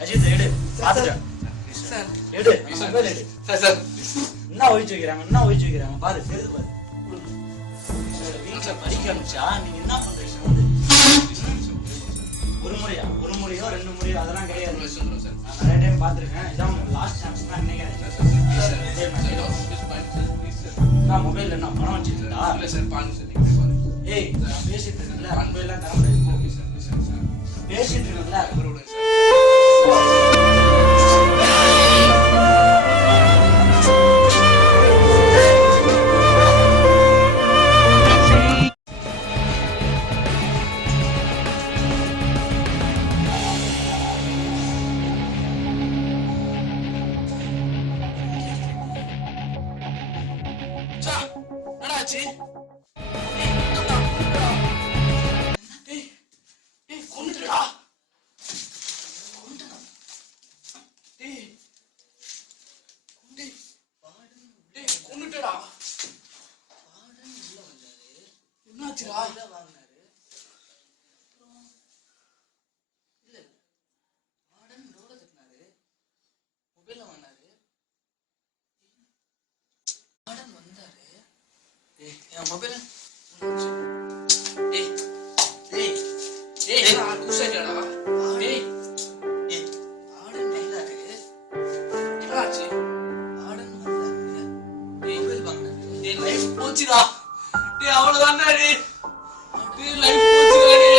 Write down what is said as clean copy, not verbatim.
அஜித் எடு பாத்துட்டேன் எடு மொபைல் எடு சார் என்ன ஒழிச்சு வைக்கிறாங்க பாரு தெரியுது பாரு வீட்டுல படிக்க அனுப்பிச்சா நீங்க என்ன பண்றீங்க வந்து ஒரு முறையோ 2 முறையோ அதெல்லாம் கிடையாது நான் நிறைய டைம் பாத்துருக்கேன் இதான் லாஸ்ட் சான்ஸ் தான் நினைக்கிறேன் நான் மொபைல்ல என்ன பணம் வச்சிருக்கா இல்ல சார் பாருங்க சார் ஏய் நான் பேசிட்டு இருக்கேன்ல மொபைல் எல்லாம் தர முடியாது பேசிட்டு இருக்கேன்ல மொபைல் ஏய் ஏய் ஏய் நான் குசேடா ஏய் ஏய் ஆடன் வந்தாரு என்னாச்சு ஆடன் வந்தாரு ஏய் மொபைல் வாங்குனாரு ஏய் லைஃப் போச்சுடா டேய் அவ்வளவுதான்டா டேய் லைஃப் போச்சுடா